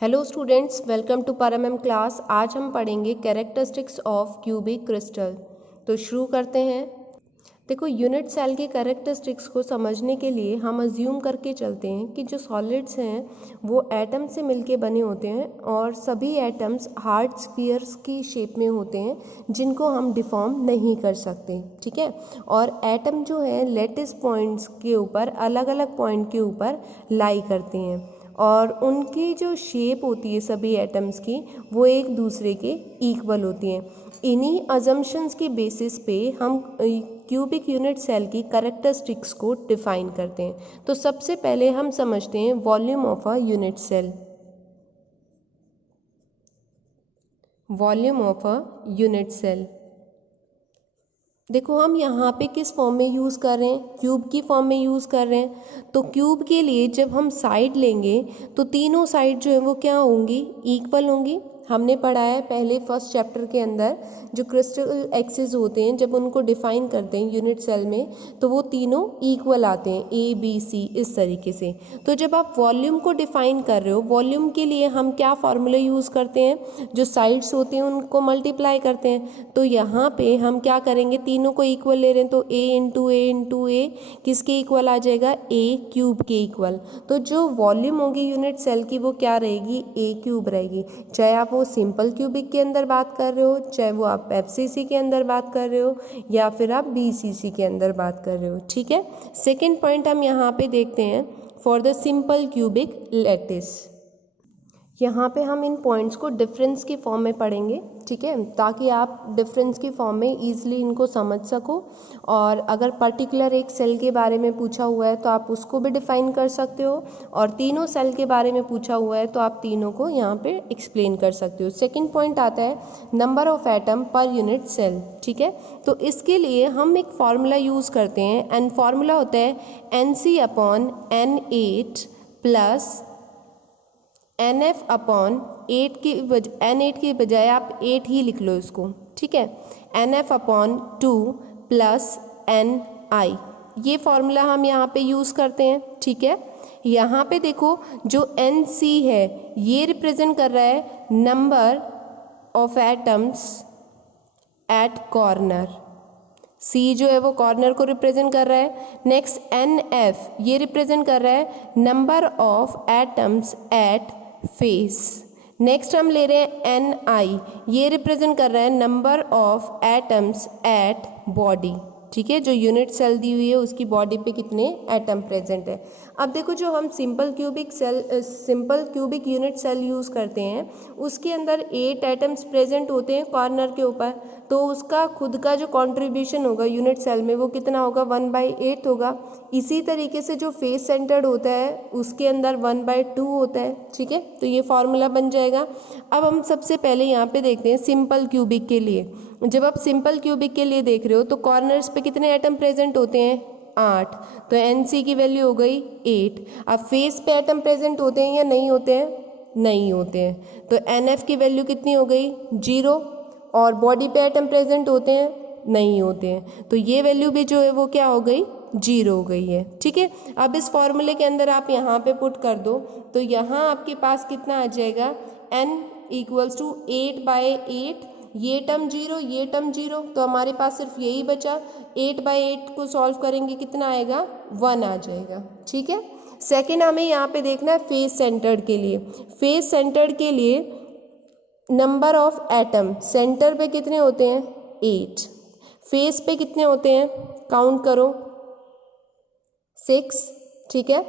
Hello students, welcome to परम class. आज हम पढ़ेंगे कैरेक्टरिस्टिक्स ऑफ क्यूबिक क्रिस्टल। तो शुरू करते हैं। देखो, यूनिट सेल के कैरेक्टरिस्टिक्स को समझने के लिए हम अज्यूम करके चलते हैं कि जो सॉलिड्स हैं वो एटम से मिलके बने होते हैं और सभी एटम्स हार्ड स्फीयर्स की शेप में होते हैं जिनको हम डिफॉर्म नहीं कर सकते। ठीक है। और एटम जो है लेटिस पॉइंट्स के ऊपर, अलग अलग पॉइंट के ऊपर लाई करते हैं और उनकी जो शेप होती है सभी एटम्स की वो एक दूसरे के इक्वल होती हैं। इन्हीं अजम्पशंस की बेसिस पे हम क्यूबिक यूनिट सेल की कैरेक्टरिस्टिक्स को डिफाइन करते हैं। तो सबसे पहले हम समझते हैं volume of a unit cell. Volume of a unit cell, देखो हम यहाँ पे किस फॉर्म में यूज़ कर रहे हैं, क्यूब की फॉर्म में यूज़ कर रहे हैं। तो क्यूब के लिए जब हम साइड लेंगे तो तीनों साइड जो है वो क्या होंगी, इक्वल होंगी। हमने पढ़ा है पहले फर्स्ट चैप्टर के अंदर जो क्रिस्टल एक्सिस होते हैं, जब उनको डिफाइन करते हैं यूनिट सेल में तो वो तीनों इक्वल आते हैं, ए बी सी इस तरीके से। तो जब आप वॉल्यूम को डिफाइन कर रहे हो, वॉल्यूम के लिए हम क्या फार्मूला यूज़ करते हैं, जो साइड्स होते हैं उनको मल्टीप्लाई करते हैं। तो यहाँ पे हम क्या करेंगे, तीनों को इक्वल ले रहे हैं तो इंटू ए किसके इक्वल आ जाएगा, ए क्यूब के इक्वल। तो जो वॉल्यूम होगी यूनिट सेल की वो क्या रहेगी, ए क्यूब रहेगी। चाहे आप वो सिंपल क्यूबिक के अंदर बात कर रहे हो, चाहे वो आप एफसीसी के अंदर बात कर रहे हो या फिर आप बीसीसी के अंदर बात कर रहे हो। ठीक है। सेकेंड पॉइंट हम यहाँ पे देखते हैं, for the simple cubic lattice. यहाँ पे हम इन पॉइंट्स को डिफरेंस की फॉर्म में पढ़ेंगे। ठीक है, ताकि आप डिफरेंस की फॉर्म में ईजिली इनको समझ सको। और अगर पर्टिकुलर एक सेल के बारे में पूछा हुआ है तो आप उसको भी डिफाइन कर सकते हो, और तीनों सेल के बारे में पूछा हुआ है तो आप तीनों को यहाँ पे एक्सप्लेन कर सकते हो। सेकंड पॉइंट आता है नंबर ऑफ एटम पर यूनिट सेल। ठीक है, तो इसके लिए हम एक फार्मूला यूज़ करते हैं एंड फार्मूला होता है NC/N8 plus NF upon N8 की बजाय आप 8 ही लिख लो इसको। ठीक है, NF अपॉन 2 प्लस NI, ये फॉर्मूला हम यहाँ पे यूज़ करते हैं। ठीक है, यहाँ पे देखो जो NC है ये रिप्रेजेंट कर रहा है number of atoms at corner, C जो है वो कॉर्नर को रिप्रेजेंट कर रहा है। नेक्स्ट NF ये रिप्रेजेंट कर रहा है number of atoms at face. Next हम ले रहे हैं NI, ये रिप्रेजेंट कर रहा है number of atoms at body. ठीक है, जो यूनिट सेल दी हुई है उसकी बॉडी पे कितने एटम प्रेजेंट है। अब देखो, जो हम simple cubic unit cell use करते हैं उसके अंदर 8 एटम्स प्रेजेंट होते हैं कॉर्नर के ऊपर, तो उसका खुद का जो कंट्रीब्यूशन होगा यूनिट सेल में वो कितना होगा, 1/8 होगा। इसी तरीके से जो फेस सेंटर्ड होता है उसके अंदर 1/2 होता है। ठीक है, तो ये फॉर्मूला बन जाएगा। अब हम सबसे पहले यहाँ पे देखते हैं सिंपल क्यूबिक के लिए। जब आप सिंपल क्यूबिक के लिए देख रहे हो तो कॉर्नर्स पे कितने एटम प्रेजेंट होते हैं, 8, तो NC की वैल्यू हो गई 8। अब फेस पे एटम प्रेजेंट होते हैं या नहीं होते हैं, नहीं होते हैं, तो NF की वैल्यू कितनी हो गई, 0। और बॉडी पे एटम प्रेजेंट होते हैं, नहीं होते हैं, तो ये वैल्यू भी जो है वो क्या हो गई, 0 हो गई है। ठीक है, अब इस फॉर्मूले के अंदर आप यहाँ पे पुट कर दो तो यहाँ आपके पास कितना आ जाएगा, N = 8/8, ये टर्म 0, ये टर्म 0, तो हमारे पास सिर्फ यही बचा। 8/8 को सॉल्व करेंगे कितना आएगा, 1 आ जाएगा। ठीक है, सेकेंड हमें यहाँ पे देखना है फेस सेंटर्ड के लिए। फेस सेंटर्ड के लिए नंबर ऑफ एटम सेंटर पे कितने होते हैं, 8, फेस पे कितने होते हैं, काउंट करो, 6। ठीक है,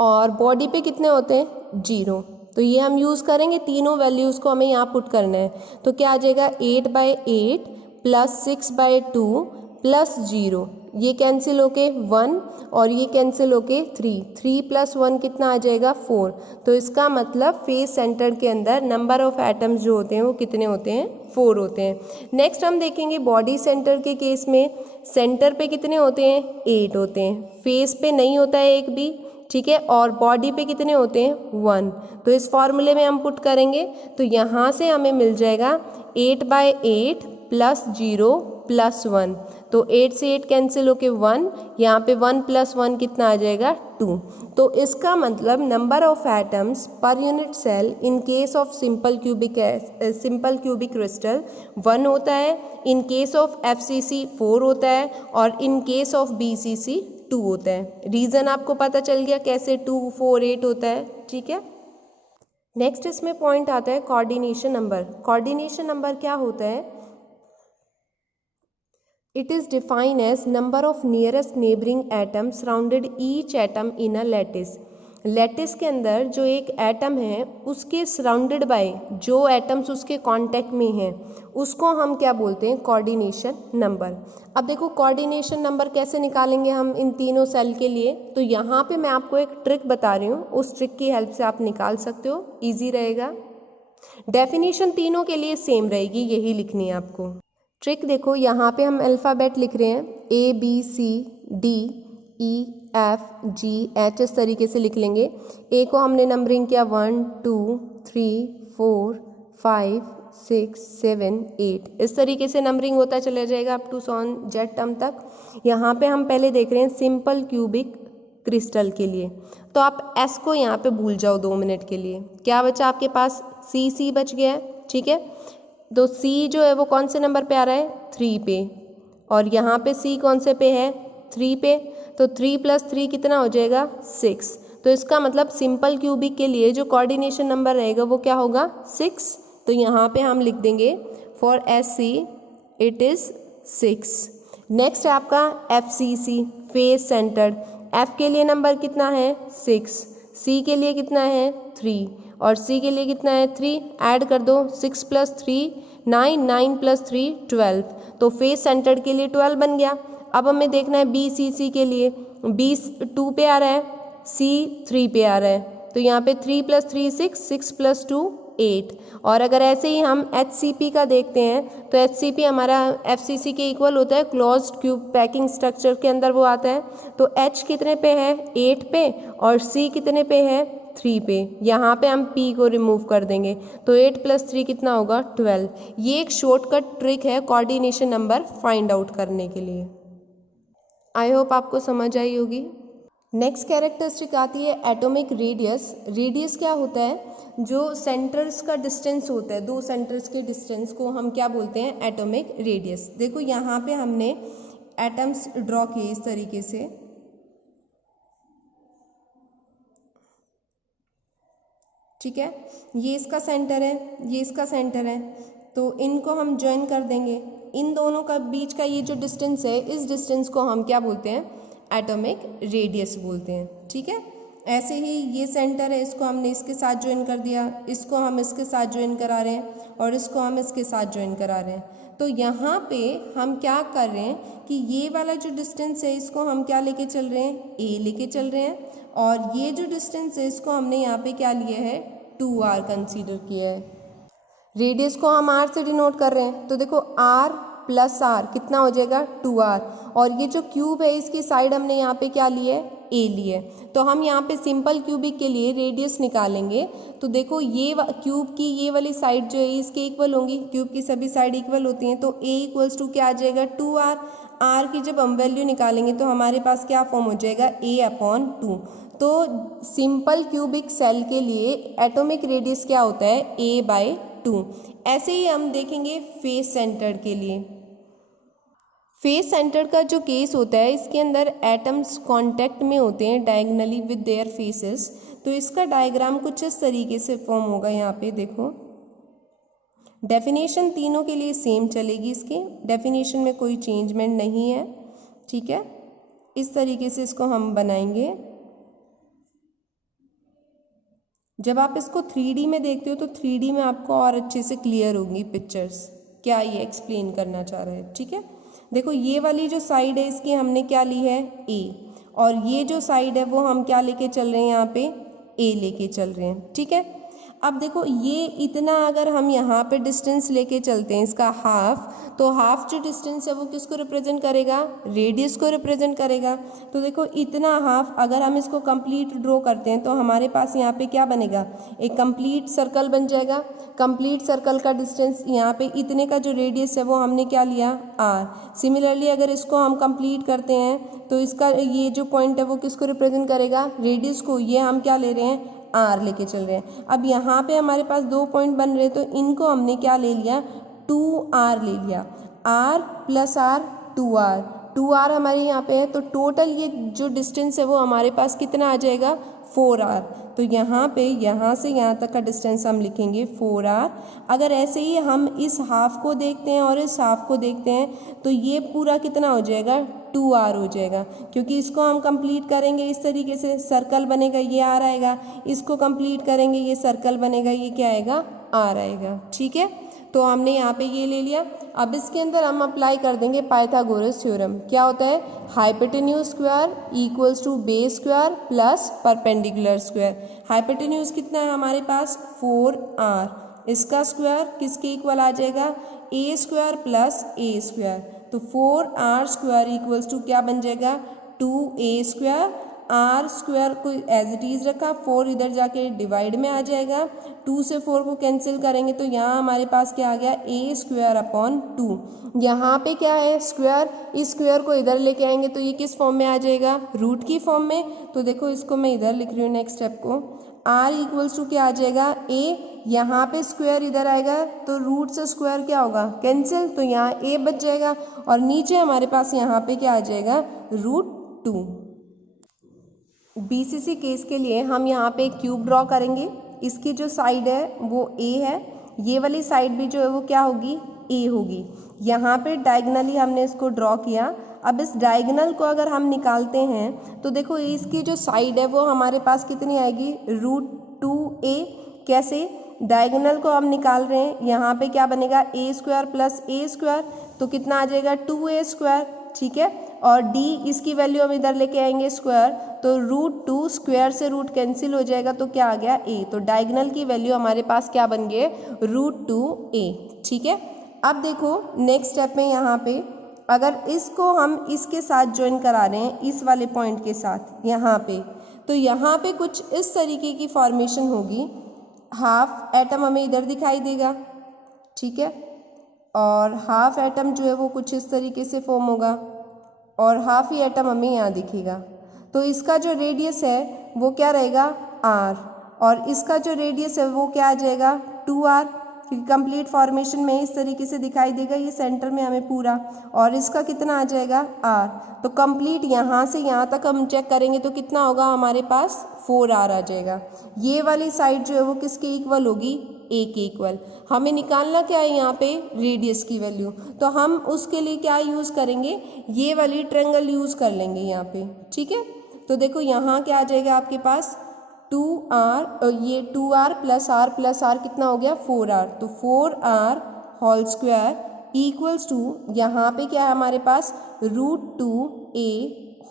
और बॉडी पे कितने होते हैं, 0। तो ये हम यूज़ करेंगे, तीनों वैल्यूज़ को हमें यहाँ पुट करना है। तो क्या आ जाएगा, 8/8 प्लस 6/2 प्लस 0, ये कैंसिल होके 1 और ये कैंसिल होके 3 प्लस 1 कितना आ जाएगा, 4। तो इसका मतलब फेस सेंटर के अंदर नंबर ऑफ एटम्स जो होते हैं वो कितने होते हैं, 4 होते हैं। नेक्स्ट हम देखेंगे बॉडी सेंटर के केस में, सेंटर पे कितने होते हैं, 8 होते हैं, फेस पे नहीं होता है एक भी। ठीक है, और बॉडी पे कितने होते हैं, 1। तो इस फॉर्मूले में हम पुट करेंगे तो यहाँ से हमें मिल जाएगा 8/8 प्लस 0 प्लस 1, तो 8 से 8 कैंसिल होके 1, यहाँ पे 1 + 1 कितना आ जाएगा 2। तो इसका मतलब नंबर ऑफ एटम्स पर unit cell in case of simple cubic crystal 1 होता है, इन केस ऑफ FCC 4 होता है और इन केस ऑफ BCC 2 होता है। रीज़न आपको पता चल गया कैसे 2, 4, 8 होता है, ठीक है। नेक्स्ट इसमें पॉइंट आता है कोऑर्डिनेशन नंबर। कोऑर्डिनेशन नंबर क्या होता है? It is defined as number of nearest neighboring atoms surrounded each atom in a lattice. Lattice के अंदर जो एक एटम है उसके सराउंडेड बाय जो एटम्स उसके कांटेक्ट में हैं उसको हम क्या बोलते हैं? Coordination number. अब देखो कोऑर्डिनेशन नंबर कैसे निकालेंगे हम इन तीनों सेल के लिए, तो यहाँ पे मैं आपको एक ट्रिक बता रही हूँ, उस ट्रिक की हेल्प से आप निकाल सकते हो, ईजी रहेगा। डेफिनेशन तीनों के लिए सेम रहेगी, यही लिखनी है आपको। ट्रिक देखो, यहाँ पे हम अल्फ़ाबेट लिख रहे हैं ABCDEFGH, इस तरीके से लिख लेंगे। ए को हमने नंबरिंग किया 1 2 3 4 5 6 7 8, इस तरीके से नंबरिंग होता चला जाएगा अप टू सॉन जेड टर्म तक। यहाँ पे हम पहले देख रहे हैं सिंपल क्यूबिक क्रिस्टल के लिए, तो आप एस को यहाँ पे भूल जाओ 2 मिनट के लिए। क्या बचा आपके पास? सी बच गया है, ठीक है। तो C जो है वो कौन से नंबर पे आ रहा है? 3 पे, और यहाँ पे C कौन से पे है? 3 पे। तो 3 + 3 कितना हो जाएगा? 6। तो इसका मतलब सिंपल क्यूबिक के लिए जो कोऑर्डिनेशन नंबर रहेगा वो क्या होगा? 6। तो यहाँ पे हम लिख देंगे for SC it is 6। Next है आपका FCC, फेस सेंटर्ड। F के लिए नंबर कितना है? 6, C के लिए कितना है? 3, और C के लिए कितना है? 3। ऐड कर दो, 6 + 3 9, 9 + 3 12, तो फेस सेंटर्ड के लिए 12 बन गया। अब हमें देखना है BCC के लिए, B 2 पे आ रहा है, C 3 पे आ रहा है, तो यहाँ पे 3 + 3 6, 6 + 2 8। और अगर ऐसे ही हम HCP का देखते हैं तो HCP हमारा FCC के इक्वल होता है, क्लोज्ड क्यूब पैकिंग स्ट्रक्चर के अंदर वो आता है। तो H कितने पे है? 8 पे, और C कितने पे है? 3 पे। यहाँ पे हम P को रिमूव कर देंगे, तो 8 + 3 कितना होगा? 12। ये एक शॉर्टकट ट्रिक है कोऑर्डिनेशन नंबर फाइंड आउट करने के लिए। आई होप आपको समझ आई होगी। नेक्स्ट कैरेक्टरिस्टिक आती है एटॉमिक रेडियस। रेडियस क्या होता है? जो सेंटर्स का डिस्टेंस होता है, 2 सेंटर्स के डिस्टेंस को हम क्या बोलते हैं? Atomic radius. देखो यहाँ पे हमने एटम्स ड्रॉ किए इस तरीके से, ठीक है। ये इसका सेंटर है, ये इसका सेंटर है, तो इनको हम ज्वाइन कर देंगे। इन दोनों का बीच का ये जो डिस्टेंस है, इस डिस्टेंस को हम क्या बोलते हैं? एटॉमिक रेडियस बोलते हैं, ठीक है। ऐसे ही ये सेंटर है, इसको हमने इसके साथ ज्वाइन कर दिया, इसको हम इसके साथ ज्वाइन करा रहे हैं, और इसको हम इसके साथ ज्वाइन करा रहे हैं। तो यहाँ पे हम क्या कर रहे हैं कि ये वाला जो डिस्टेंस है इसको हम क्या लेके चल रहे हैं? A लेके चल रहे हैं, और ये जो डिस्टेंस है इसको हमने यहाँ पे क्या लिया है? 2R कंसीडर किया है। रेडियस को हम R से डिनोट कर रहे हैं, तो देखो R + R कितना हो जाएगा? 2R, और ये जो क्यूब है इसकी साइड हमने यहाँ पे क्या ली है? A ली है। तो हम यहाँ पे सिंपल क्यूबिक के लिए रेडियस निकालेंगे, तो देखो ये क्यूब की ये वाली साइड जो है इसके इक्वल होंगी, क्यूब की सभी साइड इक्वल होती हैं, तो A = क्या आ जाएगा? 2R। R की जब हम वैल्यू निकालेंगे तो हमारे पास क्या फॉर्म हो जाएगा? A/2। तो सिंपल क्यूबिक सेल के लिए एटॉमिक रेडियस क्या होता है? A/2। ऐसे ही हम देखेंगे फेस सेंटर्ड के लिए। फेस सेंटर्ड का जो केस होता है इसके अंदर एटम्स कांटेक्ट में होते हैं डायगोनली विद देयर फेसेस, तो इसका डायग्राम कुछ इस तरीके से फॉर्म होगा। यहाँ पे देखो, डेफिनेशन तीनों के लिए सेम चलेगी, इसकी डेफिनेशन में कोई चेंजमेंट नहीं है, ठीक है। इस तरीके से इसको हम बनाएंगे। जब आप इसको 3D में देखते हो तो 3D में आपको और अच्छे से क्लियर होंगी पिक्चर्स, क्या ये एक्सप्लेन करना चाह रहा है, ठीक है। देखो ये वाली जो साइड है इसकी हमने क्या ली है? A, और ये जो साइड है वो हम क्या लेके चल रहे हैं? यहाँ पे A लेके चल रहे हैं, ठीक है। अब देखो ये इतना अगर हम यहाँ पे डिस्टेंस लेके चलते हैं इसका हाफ, तो हाफ जो डिस्टेंस है वो किसको रिप्रेजेंट करेगा, रेडियस को रिप्रेजेंट करेगा। तो देखो इतना हाफ अगर हम इसको कंप्लीट ड्रॉ करते हैं तो हमारे पास यहाँ पे क्या बनेगा, एक कंप्लीट सर्कल बन जाएगा। कंप्लीट सर्कल का डिस्टेंस यहाँ पे इतने का जो रेडियस है वो हमने क्या लिया, आर। सिमिलरली अगर इसको हम कंप्लीट करते हैं तो इसका ये जो पॉइंट है वो किसको रिप्रेजेंट करेगा, रेडियस को। ये हम क्या ले रहे हैं, आर लेके चल रहे हैं। अब यहाँ पे हमारे पास 2 पॉइंट बन रहे हैं तो इनको हमने क्या ले लिया, 2r ले लिया। r plus are 2r, 2r हमारे यहाँ पे है, तो टोटल ये जो डिस्टेंस है वो हमारे पास कितना आ जाएगा, 4r। तो यहाँ पे यहाँ से यहाँ तक का डिस्टेंस हम लिखेंगे 4r। अगर ऐसे ही हम इस हाफ को देखते हैं और इस हाफ को देखते हैं तो ये पूरा कितना हो जाएगा, 2r हो जाएगा, क्योंकि इसको हम कंप्लीट करेंगे इस तरीके से, सर्कल बनेगा, ये r आएगा। इसको कंप्लीट करेंगे, ये सर्कल बनेगा, ये क्या आएगा, r आएगा। ठीक है, तो हमने यहाँ पे ये ले लिया। अब इसके अंदर हम अप्लाई कर देंगे पाइथागोरस थ्योरम। क्या होता है, hypotenuse square equals to base square plus perpendicular square. Hypotenuse कितना है हमारे पास, 4r, इसका स्क्वायर किसके इक्वल आ जाएगा, ए स्क्वायर प्लस ए स्क्वायर। तो 4r स्क्वायर इक्वल्स टू क्या बन जाएगा, 2a स्क्वायर। आर स्क्वायर को एज इट इज़ रखा, 4 इधर जाके डिवाइड में आ जाएगा, 2 से 4 को कैंसिल करेंगे तो यहाँ हमारे पास क्या आ गया, ए स्क्वायर अपॉन 2। यहाँ पे क्या है, स्क्वायर, इस स्क्वायर को इधर लेके आएंगे तो ये किस फॉर्म में आ जाएगा, रूट की फॉर्म में। तो देखो इसको मैं इधर लिख रही हूँ नेक्स्ट स्टेप को, आर इक्वल्स टू क्या आ जाएगा, ए, यहाँ पे स्क्वायर इधर आएगा तो रूट से स्क्वायर क्या होगा, कैंसिल, तो यहाँ ए बच जाएगा और नीचे हमारे पास यहाँ पे क्या आ जाएगा, √2। बीसीसी केस के लिए हम यहाँ पे एक क्यूब ड्रॉ करेंगे। इसकी जो साइड है वो ए है, ये वाली साइड भी जो है वो क्या होगी, ए होगी। यहाँ पे डायगनली हमने इसको ड्रॉ किया। अब इस डायगनल को अगर हम निकालते हैं तो देखो इसकी जो साइड है वो हमारे पास कितनी आएगी, √2a। कैसे, डायगोनल को हम निकाल रहे हैं, यहाँ पे क्या बनेगा, ए स्क्वायर प्लस ए स्क्वायर, तो कितना आ जाएगा, 2a स्क्वायर। ठीक है, और d इसकी वैल्यू हम इधर लेके आएंगे स्क्वायर, तो √2 स्क्वायर से रूट कैंसिल हो जाएगा तो क्या आ गया, a। तो डायगोनल की वैल्यू हमारे पास क्या बन गई, √2a। ठीक है, अब देखो नेक्स्ट स्टेप में यहाँ पे अगर इसको हम इसके साथ ज्वाइन करा रहे हैं, इस वाले पॉइंट के साथ यहाँ पे, तो यहाँ पे कुछ इस तरीके की फॉर्मेशन होगी। हाफ एटम हमें इधर दिखाई देगा, ठीक है, और हाफ एटम जो है वो कुछ इस तरीके से फॉर्म होगा और हाफ ही एटम हमें यहाँ दिखेगा। तो इसका जो रेडियस है वो क्या रहेगा, r, और इसका जो रेडियस है वो क्या आ जाएगा, 2r, क्योंकि कंप्लीट फॉर्मेशन में इस तरीके से दिखाई देगा, ये सेंटर में हमें पूरा, और इसका कितना आ जाएगा, r। तो कंप्लीट यहाँ से यहाँ तक हम चेक करेंगे तो कितना होगा हमारे पास, 4r आ जाएगा। ये वाली साइड जो है वो किसके इक्वल होगी, a के इक्वल। हमें निकालना क्या है यहाँ पे, रेडियस की वैल्यू, तो हम उसके लिए क्या यूज़ करेंगे, ये वाली ट्रायंगल यूज़ कर लेंगे यहाँ पे। ठीक है, तो देखो यहाँ क्या आ जाएगा आपके पास, 2r, ये 2r प्लस r कितना हो गया, 4r। तो 4r whole square equals to, यहाँ पे क्या है हमारे पास, √2a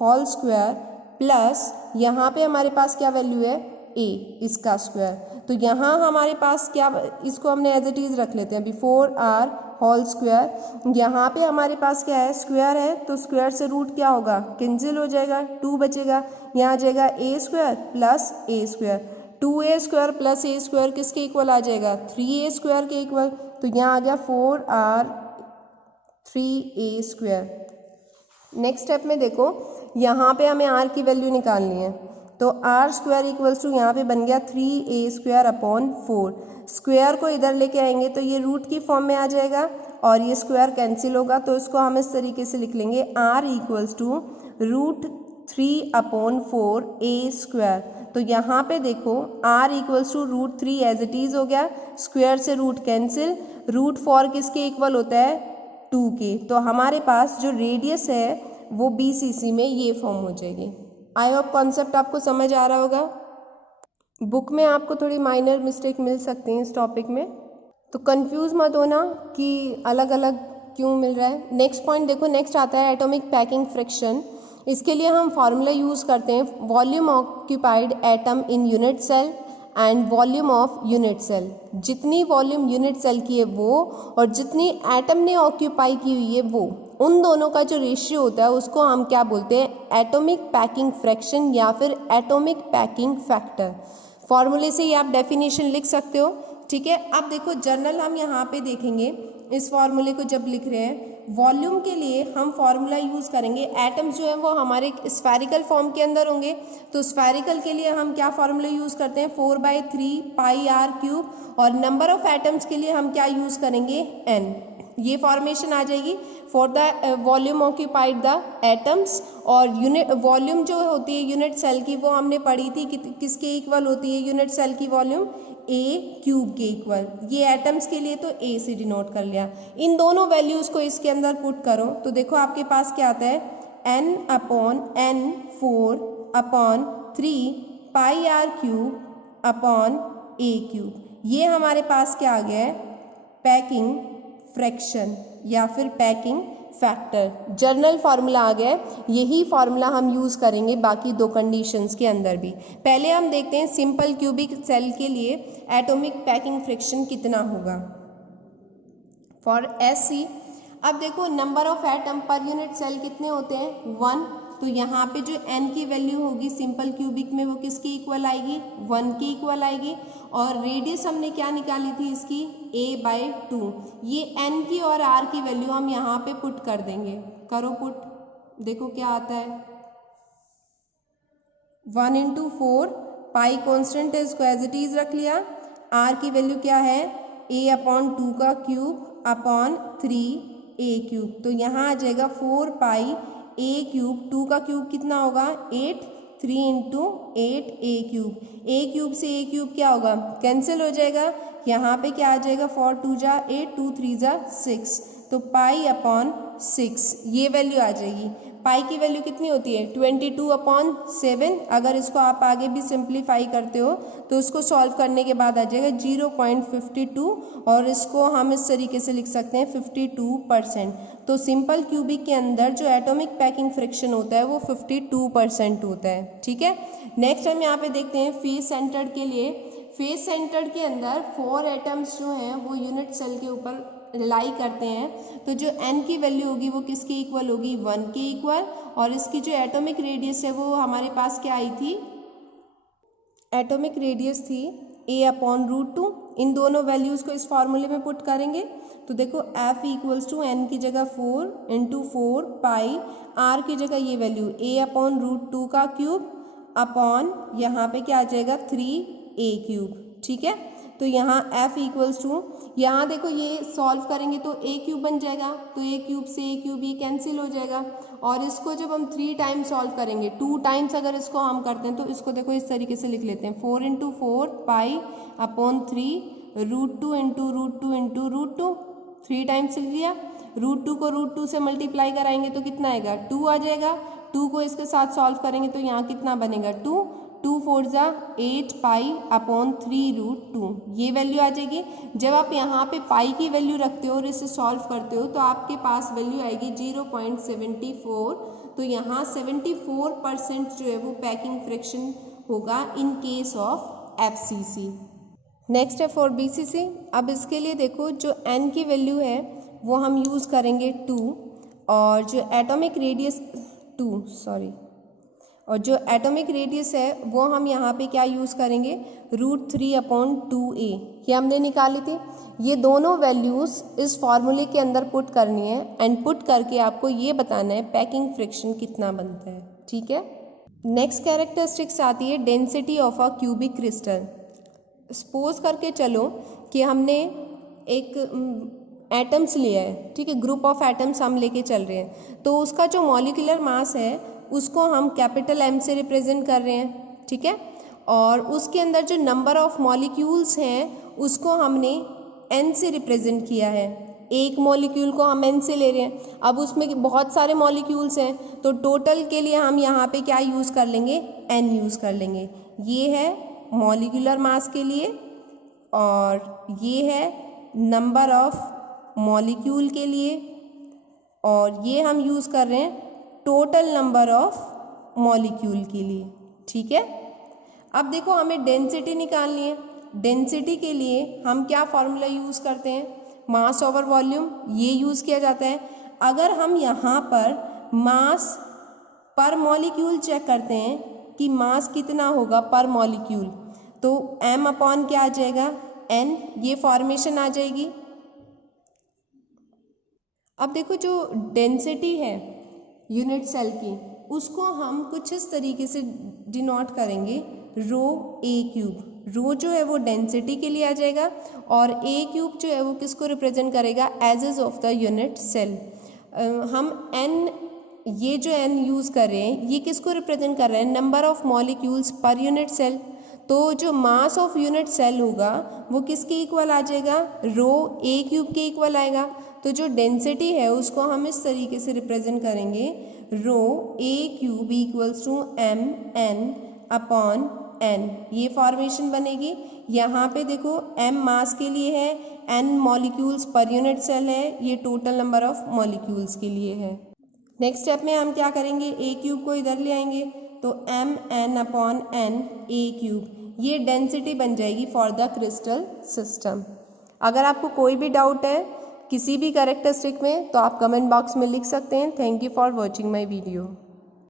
होल स्क्वायर प्लस यहाँ पे हमारे पास क्या वैल्यू है, a, इसका स्क्वायर। तो यहाँ हमारे पास क्या, इसको हमने एज इट इज़ रख लेते हैं अभी, 4r होल स्क्वायर, यहाँ पे हमारे पास क्या है, स्क्वायर है, तो स्क्वायर से रूट क्या होगा, कैंसिल हो जाएगा, 2 बचेगा, यहाँ आ जाएगा a square plus a square. 2a square plus a square किसके इक्वल आ जाएगा, 3a स्क्वायर के इक्वल। तो यहाँ आ गया 4r 3a square. Next step में देखो, यहाँ पे हमें r की वैल्यू निकालनी है, तो r स्क्वायर इक्वल्स टू यहाँ पे बन गया 3a स्क्वायर अपॉन 4। स्क्वायर को इधर लेके आएंगे तो ये रूट की फॉर्म में आ जाएगा और ये स्क्वायर कैंसिल होगा, तो इसको हम इस तरीके से लिख लेंगे, r equals to √3 upon 4a square. तो यहाँ पे देखो r equals to √3 as it is हो गया, स्क्वायर से रूट कैंसिल, √4 किसके इक्वल होता है, 2 के। तो हमारे पास जो रेडियस है वो BCC में ये फॉर्म हो जाएगी। आई होप कॉन्सेप्ट आपको समझ आ रहा होगा। बुक में आपको थोड़ी माइनर मिस्टेक मिल सकती हैं इस टॉपिक में, तो कंफ्यूज मत होना कि अलग अलग क्यों मिल रहा है। नेक्स्ट पॉइंट देखो, नेक्स्ट आता है एटॉमिक पैकिंग फ्रिक्शन। इसके लिए हम फार्मूला यूज़ करते हैं, volume occupied atom in unit cell and volume of unit cell, जितनी वॉल्यूम यूनिट सेल की है वो और जितनी एटम ने ऑक्यूपाई की हुई है वो, उन दोनों का जो रेशियो होता है उसको हम क्या बोलते हैं, एटॉमिक पैकिंग फ्रैक्शन या फिर एटॉमिक पैकिंग फैक्टर। फॉर्मूले से ही आप डेफिनेशन लिख सकते हो, ठीक है। अब देखो जर्नल हम यहाँ पे देखेंगे इस फॉर्मूले को जब लिख रहे हैं, वॉल्यूम के लिए हम फॉर्मूला यूज़ करेंगे, एटम्स जो है वो हमारे स्फेरिकल फॉर्म के अंदर होंगे, तो स्फेरिकल के लिए हम क्या फॉर्मूला यूज़ करते हैं, 4/3 पाई आर क्यूब, और नंबर ऑफ एटम्स के लिए हम क्या यूज़ करेंगे, एन। ये फॉर्मेशन आ जाएगी for the volume occupied the atoms. और यूनिट वॉल्यूम जो होती है यूनिट सेल की वो हमने पढ़ी थी किसके इक्वल होती है यूनिट सेल की वॉल्यूम, ए क्यूब के इक्वल। ये एटम्स के लिए तो ए से डिनोट कर लिया। इन दोनों वैल्यूज़ को इसके अंदर पुट करो तो देखो आपके पास क्या आता है, n/n/4/3 pi r cube upon a cube. ये हमारे पास क्या आ गया है, पैकिंग फ्रैक्शन या फिर पैकिंग फैक्टर। जर्नल फार्मूला आ गया है, यही फार्मूला हम यूज़ करेंगे बाकी दो कंडीशंस के अंदर भी। पहले हम देखते हैं सिंपल क्यूबिक सेल के लिए एटॉमिक पैकिंग फ्रिक्शन कितना होगा फॉर SC। अब देखो नंबर ऑफ एटम पर यूनिट सेल कितने होते हैं, 1। तो यहाँ पे जो n की वैल्यू होगी सिंपल क्यूबिक में वो किसके इक्वल आएगी, 1 के इक्वल आएगी। और रेडियस हमने क्या निकाली थी इसकी, a/2। ये n की और r की वैल्यू हम यहाँ पे पुट कर देंगे, करो पुट, देखो क्या आता है, 1 × 4 पाई कॉन्स्टेंट है इसको एज इट इज रख लिया, r की वैल्यू क्या है, a/2 का क्यूब अपॉन 3a क्यूब। तो यहाँ आ जाएगा 4 पाई a क्यूब, 2 का क्यूब कितना होगा 8, 3 × 8 a क्यूब। a क्यूब से a क्यूब क्या होगा, कैंसिल हो जाएगा। यहाँ पे क्या आ जाएगा, 4 2 जा 8, 2 3 जा 6, तो पाई अपॉन 6 ये वैल्यू आ जाएगी। पाई की वैल्यू कितनी होती है, 22/7। अगर इसको आप आगे भी सिंप्लीफाई करते हो तो उसको सॉल्व करने के बाद आ जाएगा 0.52, और इसको हम इस तरीके से लिख सकते हैं 52%। तो सिंपल क्यूबिक के अंदर जो एटॉमिक पैकिंग फ्रिक्शन होता है वो 52% होता है, ठीक है। नेक्स्ट हम यहाँ पे देखते हैं फेस सेंटर्ड के लिए। फेस सेंटर्ड के अंदर 4 एटम्स जो हैं वो यूनिट सेल के ऊपर लाई करते हैं, तो जो n की वैल्यु होगी वो किसके इक्वल होगी, 1 के इक्वल। और इसकी जो एटॉमिक रेडियस है वो हमारे पास क्या आई थी, एटॉमिक रेडियस थी a/√2। इन दोनों वैल्यूज़ को इस फॉर्मूले में पुट करेंगे तो देखो F = n की जगह 4 × 4 पाई, r की जगह ये वैल्यू a/√2 का क्यूब अपॉन यहाँ पे क्या आ जाएगा 3a क्यूब, ठीक है। तो यहाँ F = यहाँ देखो ये सॉल्व करेंगे तो a क्यूब बन जाएगा, तो a क्यूब से a क्यूब ये कैंसिल हो जाएगा। और इसको जब हम 3 टाइम्स सॉल्व करेंगे, 2 टाइम्स अगर इसको हम करते हैं तो इसको देखो इस तरीके से लिख लेते हैं, 4 × 4 पाई अपॉन 3 √2 × √2 3 टाइम्स लिख लिया। √2 को √2 से मल्टीप्लाई कराएंगे तो कितना आएगा, 2 आ जाएगा। 2 को इसके साथ सॉल्व करेंगे तो यहाँ कितना बनेगा, 2 2 4 जा 8 पाई अपॉन 3√2 ये वैल्यू आ जाएगी। जब आप यहाँ पे पाई की वैल्यू रखते हो और इसे सॉल्व करते हो तो आपके पास वैल्यू आएगी 0.74। तो यहाँ 74% जो है वो पैकिंग फ्रिक्शन होगा इन केस ऑफ FCC। नेक्स्ट है फॉर BCC। अब इसके लिए देखो जो n की वैल्यू है वो हम यूज़ करेंगे 2, और जो एटॉमिक रेडियस और जो एटॉमिक रेडियस है वो हम यहाँ पे क्या यूज़ करेंगे, √3/2a ये हमने निकाली थी। ये दोनों वैल्यूज़ इस फॉर्मूले के अंदर पुट करनी है एंड पुट करके आपको ये बताना है पैकिंग फ्रिक्शन कितना बनता है, ठीक है। नेक्स्ट कैरेक्टरिस्टिक्स आती है density of a cubic crystal. Suppose करके चलो कि हमने एक एटम्स लिया है, ठीक है, ग्रुप ऑफ एटम्स हम लेके चल रहे हैं, तो उसका जो मॉलिक्यूलर मास है उसको हम कैपिटल M से रिप्रेजेंट कर रहे हैं, ठीक है। और उसके अंदर जो नंबर ऑफ मॉलिक्यूल्स हैं उसको हमने N से रिप्रेजेंट किया है। एक मॉलिक्यूल को हम N से ले रहे हैं, अब उसमें बहुत सारे मॉलिक्यूल्स हैं तो टोटल के लिए हम यहाँ पे क्या यूज़ कर लेंगे, N यूज़ कर लेंगे। ये है मॉलिक्यूलर मास के लिए और ये है नंबर ऑफ मॉलिक्यूल के लिए, और ये हम यूज़ कर रहे हैं टोटल नंबर ऑफ मॉलिक्यूल के लिए, ठीक है। अब देखो हमें डेंसिटी निकालनी है। डेंसिटी के लिए हम क्या फॉर्मूला यूज़ करते हैं, मास ओवर वॉल्यूम, ये यूज़ किया जाता है। अगर हम यहाँ पर मास पर मॉलिक्यूल चेक करते हैं कि मास कितना होगा पर मॉलिक्यूल, तो m अपॉन क्या आ जाएगा, n, ये फॉर्मेशन आ जाएगी। अब देखो जो डेंसिटी है यूनिट सेल की, उसको हम कुछ इस तरीके से डिनोट करेंगे, रो ए क्यूब। रो जो है वो डेंसिटी के लिए आ जाएगा और ए क्यूब जो है वो किसको रिप्रेजेंट करेगा, edges of the unit cell. हम n, ये जो n यूज़ कर रहे हैं ये किसको रिप्रेजेंट कर रहे हैं, नंबर ऑफ मॉलिक्यूल्स पर यूनिट सेल। तो जो मास ऑफ यूनिट सेल होगा वो किसके इक्वल आ जाएगा, रो ए क्यूब के इक्वल आएगा। तो जो डेंसिटी है उसको हम इस तरीके से रिप्रेजेंट करेंगे, rho a cube equals to M N upon N, ये फॉर्मेशन बनेगी। यहाँ पे देखो m मास के लिए है, n मॉलिक्यूल्स पर यूनिट सेल है, ये टोटल नंबर ऑफ मॉलिक्यूल्स के लिए है। नेक्स्ट स्टेप में हम क्या करेंगे, ए क्यूब को इधर ले आएंगे, तो M N upon N A cube, ये डेंसिटी बन जाएगी फॉर द क्रिस्टल सिस्टम। अगर आपको कोई भी डाउट है किसी भी कैरेक्टरिस्टिक में तो आप कमेंट बॉक्स में लिख सकते हैं। Thank you for watching my video.